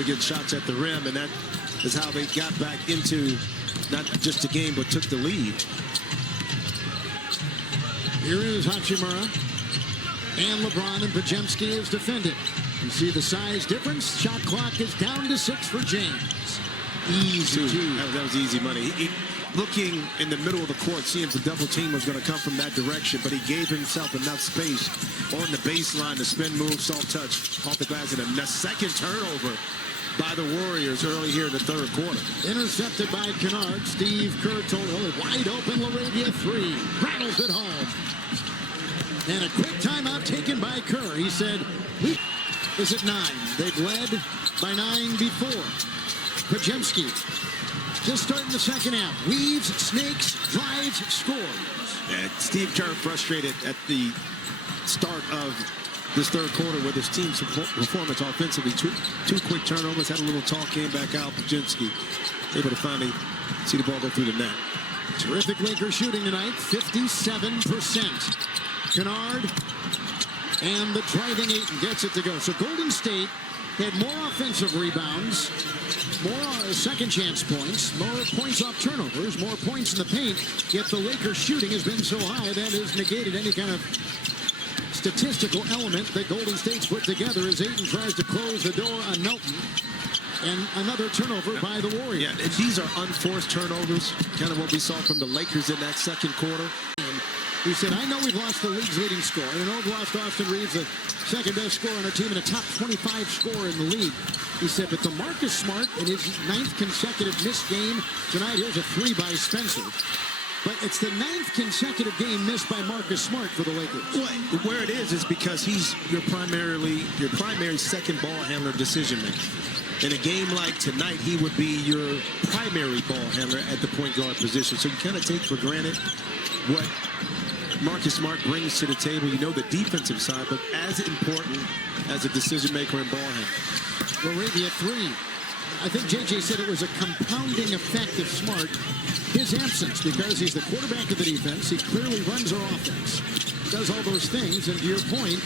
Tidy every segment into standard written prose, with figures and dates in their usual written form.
to get shots at the rim, and that is how they got back into not just the game, but took the lead. Here is Hachimura. And LeBron and Podziemski is defended. You see the size difference. Shot clock is down to 6 for James. Easy. That was easy money. Looking in the middle of the court, seeing if the double team was going to come from that direction, but he gave himself enough space on the baseline to spin move, soft touch off the glass, and a second turnover by the Warriors early here in the third quarter. Intercepted by Kennard. Steve Kerr told him wide open. LaRavia 3. Rattles it home. And a quick timeout taken by Kerr. He said, is it 9? They've led by 9 before. Podziemski just starting the second half. Weaves, snakes, drives, scores. And Steve Kerr frustrated at the start of this third quarter with his team's performance offensively. Two quick turnovers, had a little talk, came back out. Podziemski able to finally see the ball go through the net. Terrific Lakers shooting tonight, 57%. Kennard and the driving Ayton gets it to go. So Golden State had more offensive rebounds, more second chance points, more points off turnovers, more points in the paint, yet the Lakers shooting has been so high that has negated any kind of statistical element that Golden State's put together as Ayton tries to close the door on Melton. And another turnover by the Warriors. Yeah, and these are unforced turnovers, kind of what we saw from the Lakers in that second quarter. He said, I know we've lost the league's leading scorer. I know we've lost Austin Reeves, the second best scorer on our team, and a top 25 scorer in the league. He said, but to Marcus Smart in his 9th consecutive missed game tonight, here's a 3 by Spencer. But it's the 9th consecutive game missed by Marcus Smart for the Lakers. Well, where it is because he's your primary second ball handler decision maker. In a game like tonight, he would be your primary ball handler at the point guard position. So you kind of take for granted what Marcus Smart brings to the table. You know the defensive side, but as important as a decision maker and ball handler. LaRavia 3. I think JJ said it was a compounding effect of Smart. His absence, because he's the quarterback of the defense, he clearly runs our offense, does all those things, and to your point,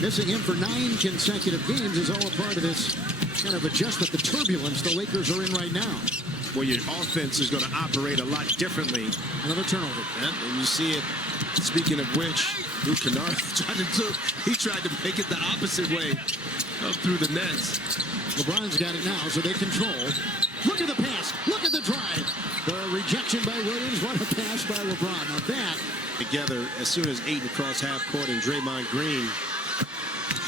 missing him for 9 consecutive games is all a part of this kind of adjustment, the turbulence the Lakers are in right now. Well, your offense is going to operate a lot differently. Another turnover. And you see it, speaking of which, Luke Kennard tried to make it the opposite way up through the nets. LeBron's got it now, so they control. Look at the pass. Look at the drive. The rejection by Williams. What a pass by LeBron. Now that. Together, as soon as Ayton crossed half court and Draymond Green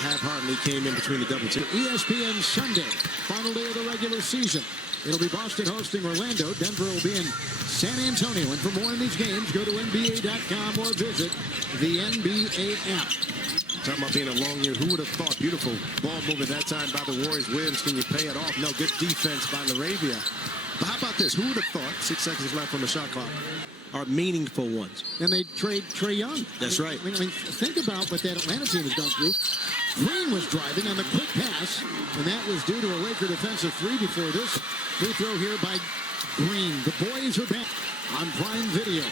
half-heartedly came in between the double team. ESPN Sunday, final day of the regular season. It'll be Boston hosting Orlando. Denver will be in San Antonio. And for more on these games, go to NBA.com or visit the NBA app. Talking about being a long year. Who would have thought? Beautiful ball movement that time by the Warriors. Williams, can you pay it off? No, good defense by LaRavia. But how about this? Who would have thought 6 seconds left on the shot clock are meaningful ones? And they trade Trae Young. That's right. I mean, think about what that Atlanta team has gone through. Green was driving on the quick pass, and that was due to a Laker defensive 3 before this. Free throw here by Green. The boys are back on Prime Video.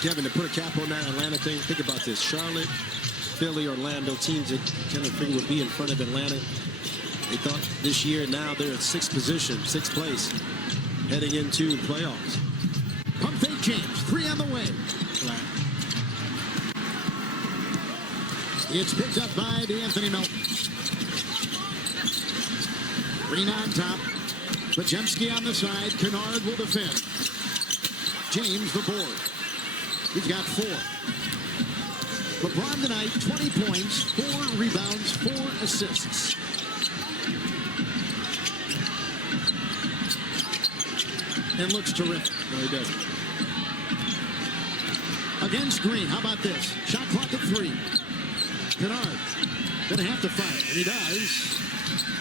Kevin, to put a cap on that Atlanta thing, think about this. Charlotte, Philly, Orlando, teams that kind of figure would be in front of Atlanta. They thought this year, now they're in 6th position, 6th place, heading into playoffs. Pump fake James, 3 on the way. It's picked up by Anthony Melton. Green on top. Podziemski on the side. Kennard will defend. James the board. He's got 4. LeBron tonight, 20 points, 4 rebounds, 4 assists. And looks terrific. No, he doesn't. Against Green, how about this? Shot clock at 3. Kennard gonna have to fight, and he does.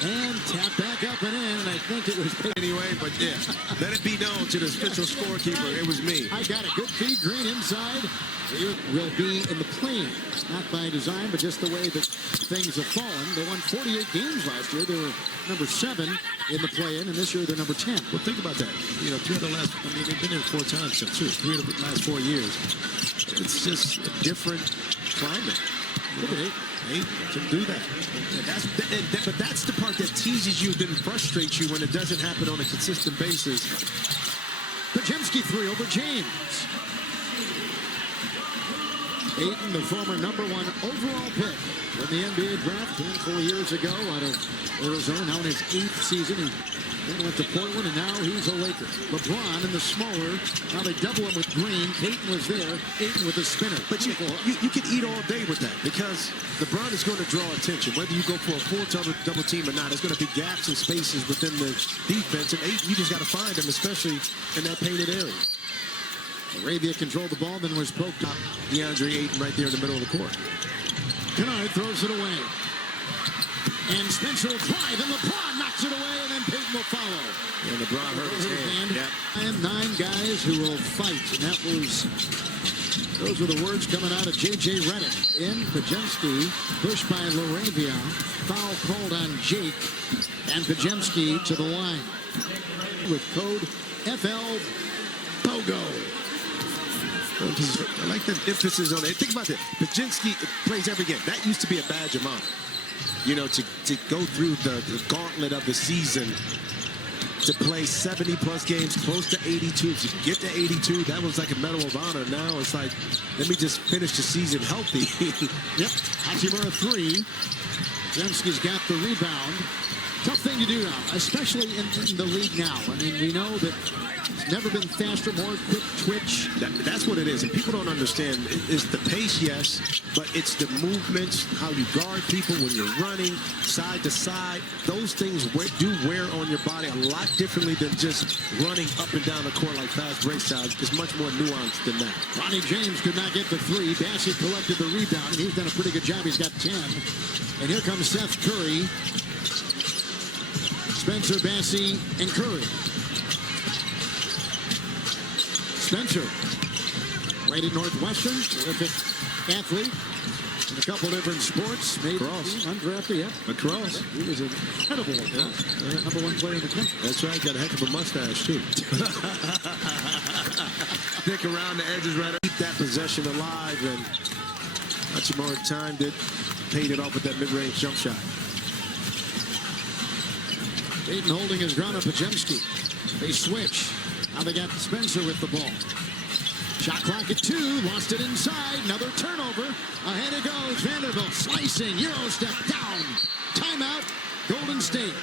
And tap back up and in, and I think it was anyway, but yeah, let it be known to the official scorekeeper, it was me. I got a good feed. Green inside. It will be in the plane, not by design, but just the way that things have fallen. They won 48 games last year. They were number 7 in the play-in, and this year they're number 10. Well, think about that. You know, 3 of the last, I mean, they've been in 4 times since 3 of the last 4 years. It's just a different climate. Look at it. Hey, can do that. But that's the part that teases you, then frustrates you when it doesn't happen on a consistent basis. Podziemski three over James. Ayton, the former #1 overall pick in the NBA draft a handful of years ago out of Arizona. Now in his 8th season, he then went to Portland, and now he's a Laker. LeBron in the smaller. Now they double him with Green. Payton was there. Ayton with the spinner. But you can eat all day with that because LeBron is going to draw attention. Whether you go for a full double team or not, there's going to be gaps and spaces within the defense. And Ayton, you just got to find them, especially in that painted area. Arabia controlled the ball, then was poked up. DeAndre Ayton right there in the middle of the court. Kennard throws it away. And Spencer will drive, and LeBron knocks it away, and then Payton will follow. And LeBron hurt his hand. Yep. And 9 guys who will fight. And those were the words coming out of J.J. Redick. In Podziemski, pushed by Laravia. Foul called on Jake. And Podziemski to the line. With code FL BOGO. I like the emphasis on it. Think about it. Podziemski plays every game. That used to be a badge of honor. You know, to go through the gauntlet of the season, to play 70-plus games, close to 82. If you can get to 82, that was like a medal of honor. Now it's like, let me just finish the season healthy. Yep. Hachimura 3. Podziemski's got the rebound. Tough thing to do now, especially in the league now. I mean, we know that it's never been faster, more quick twitch. That's what it is. And people don't understand. It's the pace, yes, but it's the movements, how you guard people when you're running side to side. Those things do wear on your body a lot differently than just running up and down the court like fast break styles. It's much more nuanced than that. Ronnie James could not get the 3. Bassett collected the rebound, and he's done a pretty good job. He's got 10. And here comes Seth Curry. Spencer, Bassey, and Curry. Spencer, right at Northwestern, terrific athlete in a couple different sports. Made Cross. Undrafted, yeah. Lacrosse. He was incredible. Yeah. #1 player in the country. That's right. Got a heck of a mustache, too. Thick around the edges, right. Keep that possession alive, and Hachimura timed it, paid it off with that mid-range jump shot. Ayton holding his ground on Podziemski. They switch. Now they got Spencer with the ball. Shot clock at 2. Lost it inside. Another turnover. Ahead it goes. Vanderbilt slicing. Euro step down. Timeout. Golden State.